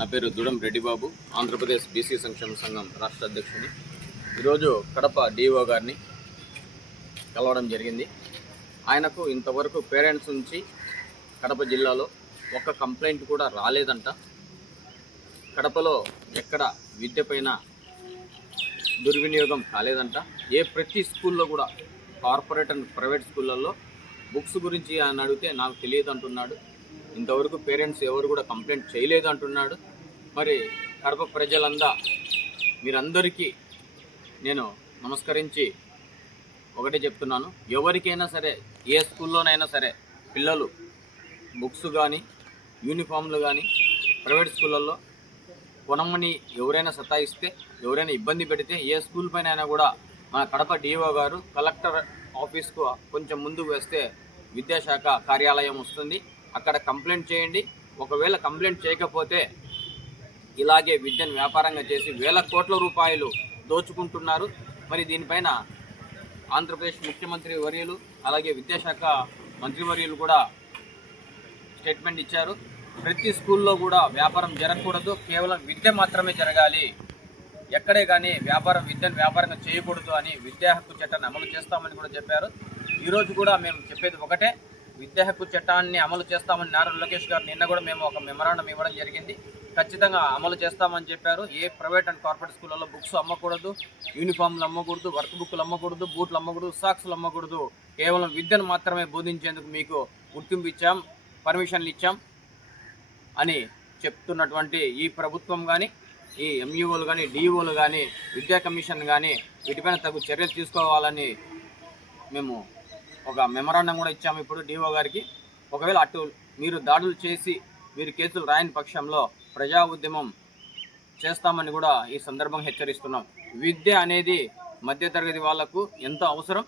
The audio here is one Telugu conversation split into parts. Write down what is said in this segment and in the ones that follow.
నా పేరు దుడం రెడ్డిబాబు, ఆంధ్రప్రదేశ్ బీసీ సంక్షేమ సంఘం రాష్ట్ర అధ్యక్షుని. ఈరోజు కడప డిఓ గారిని కలవడం జరిగింది. ఆయనకు ఇంతవరకు పేరెంట్స్ నుంచి కడప జిల్లాలో ఒక్క కంప్లైంట్ కూడా రాలేదంట. కడపలో ఎక్కడ విద్య పైన దుర్వినియోగం కాలేదంట. ప్రతి స్కూల్లో కూడా కార్పొరేట్ అండ్ ప్రైవేట్ స్కూళ్ళల్లో బుక్స్ గురించి ఆయన అడిగితే నాకు తెలియదు అంటున్నాడు. ఇంతవరకు పేరెంట్స్ ఎవరు కూడా కంప్లైంట్ చేయలేదు అంటున్నాడు. మరి కడప మీరందరికీ నేను నమస్కరించి ఒకటే చెప్తున్నాను, ఎవరికైనా సరే ఏ స్కూల్లోనైనా సరే పిల్లలు బుక్స్ కానీ యూనిఫామ్లు కానీ ప్రైవేట్ స్కూళ్ళల్లో కొనమని ఎవరైనా సతాయిస్తే, ఎవరైనా ఇబ్బంది పెడితే ఏ స్కూల్ పైన అయినా కూడా మన కడప డిఓ గారు కలెక్టర్ ఆఫీస్కు కొంచెం ముందుకు వేస్తే విద్యాశాఖ కార్యాలయం వస్తుంది. అక్కడ కంప్లైంట్ చేయండి. ఒకవేళ కంప్లైంట్ చేయకపోతే ఇలాగే విద్యను వ్యాపారంగా చేసి వేల కోట్ల రూపాయలు దోచుకుంటున్నారు. మరి దీనిపైన ఆంధ్రప్రదేశ్ ముఖ్యమంత్రి వర్యులు అలాగే విద్యాశాఖ మంత్రివర్యులు కూడా స్టేట్మెంట్ ఇచ్చారు. ప్రతి స్కూల్లో కూడా వ్యాపారం జరగకూడదు, కేవలం విద్య మాత్రమే జరగాలి, ఎక్కడే కానీ విద్యను వ్యాపారంగా చేయకూడదు అని విద్యా హక్కు చట్టాన్ని అమలు చేస్తామని కూడా చెప్పారు. ఈరోజు కూడా మేము చెప్పేది ఒకటే, విద్యా హక్కు చట్టాన్ని అమలు చేస్తామని నారా లోకేష్ గారు నిన్న కూడా మేము ఒక మెమరాండం ఇవ్వడం జరిగింది. ఖచ్చితంగా అమలు చేస్తామని చెప్పారు. ఏ ప్రైవేట్ అండ్ కార్పొరేట్ స్కూళ్ళలో బుక్స్ అమ్మకూడదు, యూనిఫామ్లు అమ్మకూడదు, వర్క్ బుక్లు అమ్మకూడదు, బూట్లు అమ్మకూడదు, సాక్స్లు అమ్మకూడదు, కేవలం విద్యను మాత్రమే బోధించేందుకు మీకు గుర్తింపు ఇచ్చాం, పర్మిషన్లు ఇచ్చాం అని చెప్తున్నటువంటి ఈ ప్రభుత్వం కానీ, ఈ ఎంఈఓలు కానీ, డిఈఓలు కానీ, విద్యా కమిషన్ కానీ వీటిపైన తగు చర్యలు తీసుకోవాలని మేము ఒక మెమరాండం కూడా ఇచ్చాము ఇప్పుడు డిఓ గారికి. ఒకవేళ అటు మీరు దాడులు చేసి మీరు కేసులు రాయని పక్షంలో ప్రజా ఉద్యమం చేస్తామని కూడా ఈ సందర్భంగా హెచ్చరిస్తున్నాం. విద్య అనేది మధ్యతరగతి వాళ్లకు ఎంతో అవసరం.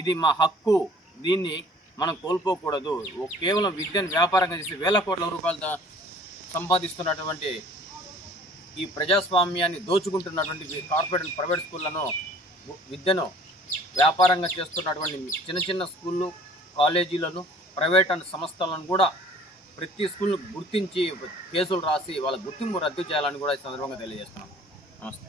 ఇది మా హక్కు, దీన్ని మనం కోల్పోకూడదు. కేవలం విద్యను వ్యాపారంగా చేసి వేల కోట్ల రూపాయలు సంపాదిస్తున్నటువంటి ఈ ప్రజాస్వామ్యాన్ని దోచుకుంటున్నటువంటి కార్పొరేట్ ప్రైవేట్ స్కూళ్లను, విద్యను వ్యాపారంగా చేస్తున్నటువంటి చిన్న చిన్న స్కూళ్ళు, కాలేజీలను, ప్రైవేట్ అండ్ సంస్థలను కూడా ప్రతి స్కూల్ను గుర్తించి కేసులు రాసి వాళ్ళ గుర్తింపు రద్దు చేయాలని కూడా ఈ సందర్భంగా తెలియజేస్తున్నాం. నమస్తే.